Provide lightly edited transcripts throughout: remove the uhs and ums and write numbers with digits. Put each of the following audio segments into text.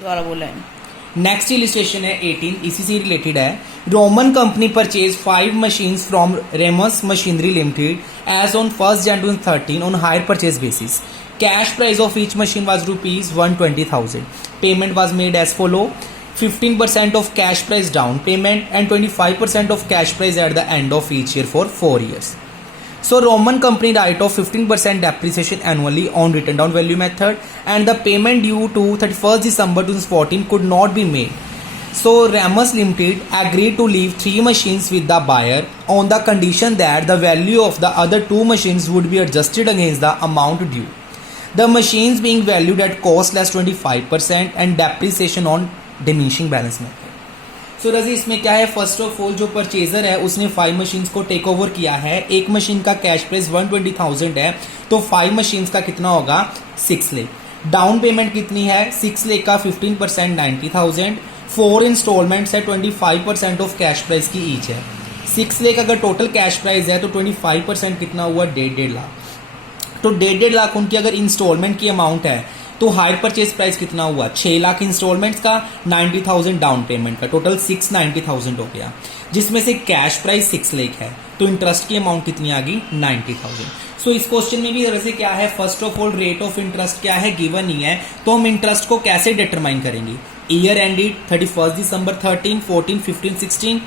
द्वारा बोला है। नेक्स्ट इलिस्ट्रेशन है 18, इसी से रिलेटेड है। Roman company purchase 5 machines from Remus machinery limited as on 1st January 2013 on hire purchase basis. Cash price of each machine was rupees 120,000. Payment was made as follow: 15% of cash price down payment and 25% of cash price at the end of each year for 4 years. So Roman company write off 15% depreciation annually on written down value method, and the payment due to 31st December 2014 could not be made. So Ramus Limited agreed to leave 3 machines with the buyer on the condition that the value of the other 2 machines would be adjusted against the amount due. The machines being valued at cost less 25% and depreciation on diminishing balance method. सो रजी इसमें क्या है, first of all जो purchaser है उसने 5 machines को take over किया है। एक मशीन का कैश प्राइस 120,000 है, तो 5 मशीन्स का कितना होगा 6 लाख। डाउन पेमेंट कितनी है 6 लाख का 15% 90,000। 4 इंस्टॉलमेंट्स है 25% ऑफ कैश प्राइस की ईच है। 6 लाख अगर टोटल कैश प्राइस है तो 25% कितना हुआ 1.5 लाख। तो 1.5 लाख उनकी अगर इंस्टॉलमेंट की अमाउंट है तो हायर परचेज प्राइस कितना हुआ 6 लाख इंस्टॉलमेंट्स का, 90,000 डाउन पेमेंट का, टोटल 690,000 हो गया, जिसमें से कैश प्राइस 6 लाख है। तो इंटरेस्ट की अमाउंट कितनी आ गई 90,000। सो इस क्वेश्चन में भी वैसे क्या है, first of all rate of interest क्या है गिवन नहीं है, तो हम इंटरेस्ट को कैसे डिटरमाइन करेंगे। ईयर एंडेड 31 दिसंबर 13, 14, 15, 16,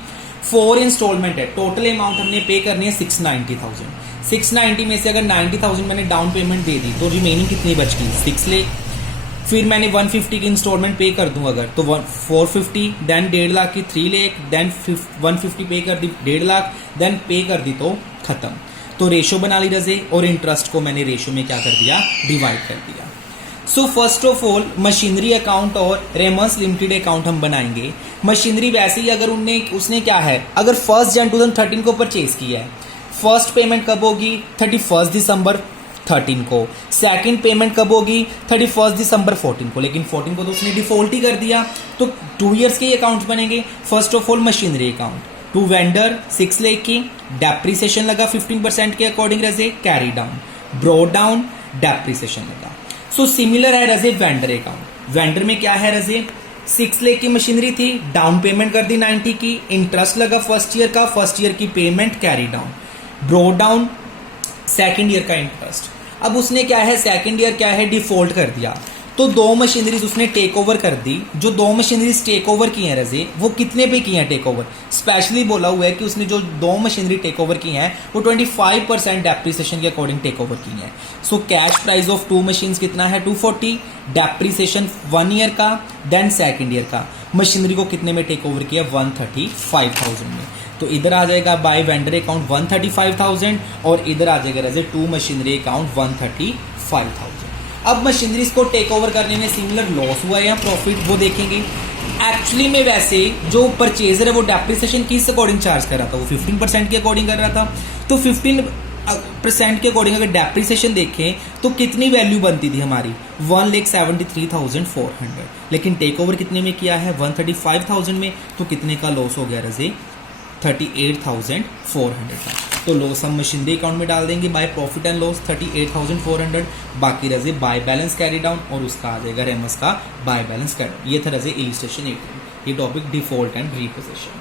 4 इंस्टॉलमेंट है, टोटल अमाउंट हमने पे करनी है 690,000। 690 में से अगर 90,000 मैंने डाउन पेमेंट दे दी तो रिमेनिंग कितनी बच गई 6 लाख। फिर मैंने 150 की इंस्टॉलमेंट पे कर दूं अगर तो 450, देन 1.5 लाख की 3 लाख, देन 150 पे कर दी 1.5 लाख, देन पे कर दी तो खत्म। तो रेशो बना ली रजे, और इंटरेस्ट को मैंने रेशो में क्या कर दिया डिवाइड कर दिया। So first of all machinery account और रेमस लिमिटेड अकाउंट हम बनाएंगे। मशीनरी वैसे ही अगर उसने क्या है, अगर 1st January 2013 को परचेज किया है, फर्स्ट पेमेंट कब होगी 31 दिसंबर 13 को, सेकंड पेमेंट कब होगी 31 दिसंबर 14 को, लेकिन 14 को तो उसने डिफॉल्ट ही कर दिया, तो 2 इयर्स के अकाउंट बनेंगे। First of all machinery account to vendor 6 lakh की, डेप्रीसिएशन लगा 15% के अकॉर्डिंग रजे, carry down, brought down, depreciation लगा। सो सिमिलर है रजे वेंडर अकाउंट। वेंडर में क्या है रजे 6 लाख की मशीनरी थी, डाउन पेमेंट कर दी 90 की, इंटरेस्ट लगा फर्स्ट ईयर का, फर्स्ट ईयर की payment carry down, brought down second year का इंटरेस्ट। अब उसने क्या है सेकेंड ईयर क्या है डिफॉल्ट कर दिया, तो 2 मशीनरीज उसने टेक ओवर कर दी। जो 2 मशीनरीज टेक ओवर की हैं रजे, वो कितने पे की हैं टेक ओवर, स्पेशली बोला हुआ है कि उसने जो 2 मशीनरी टेक ओवर की हैं वो 25% डेप्रीसिएशन के अकॉर्डिंग टेक ओवर की हैं। So cash price of 2 machines कितना है 240, डेप्रीसिएशन 1 ईयर का, देन सेकेंड ईयर का। मशीनरी को कितने में टेक ओवर किया 135,000 में। तो इधर आ जाएगा बाय वेंडर अकाउंट 135,000 और इधर आ जाएगा रजे 2 मशीनरी अकाउंट 135,000। अब मशीनरीज को टेक ओवर करने में सिमिलर लॉस हुआ है या प्रॉफिट वो देखेंगे। एक्चुअली में वैसे जो परचेजर है वो डेप्रिसिएशन किस अकॉर्डिंग चार्ज कर रहा था, वो 15% के अकॉर्डिंग कर रहा था। तो 15% के अकॉर्डिंग अगर डेप्रिसिएशन देखें तो कितनी वैल्यू बनती थी हमारी 1,73,400, लेकिन टेक ओवर कितने में किया है 135,000 में, तो कितने का लॉस हो गया रजे 38,400 का। तो लॉस हम मशीनरी अकाउंट में डाल देंगे बाय प्रॉफिट एंड लॉस 38,400, बाकी रजे बाय बैलेंस कैरी डाउन और उसका आ जाएगा रेमस का बाय बैलेंस कैरी। ये था रजे इलिस्ट्रेशन 18, ये टॉपिक डिफॉल्ट एंड रीपोजिशन।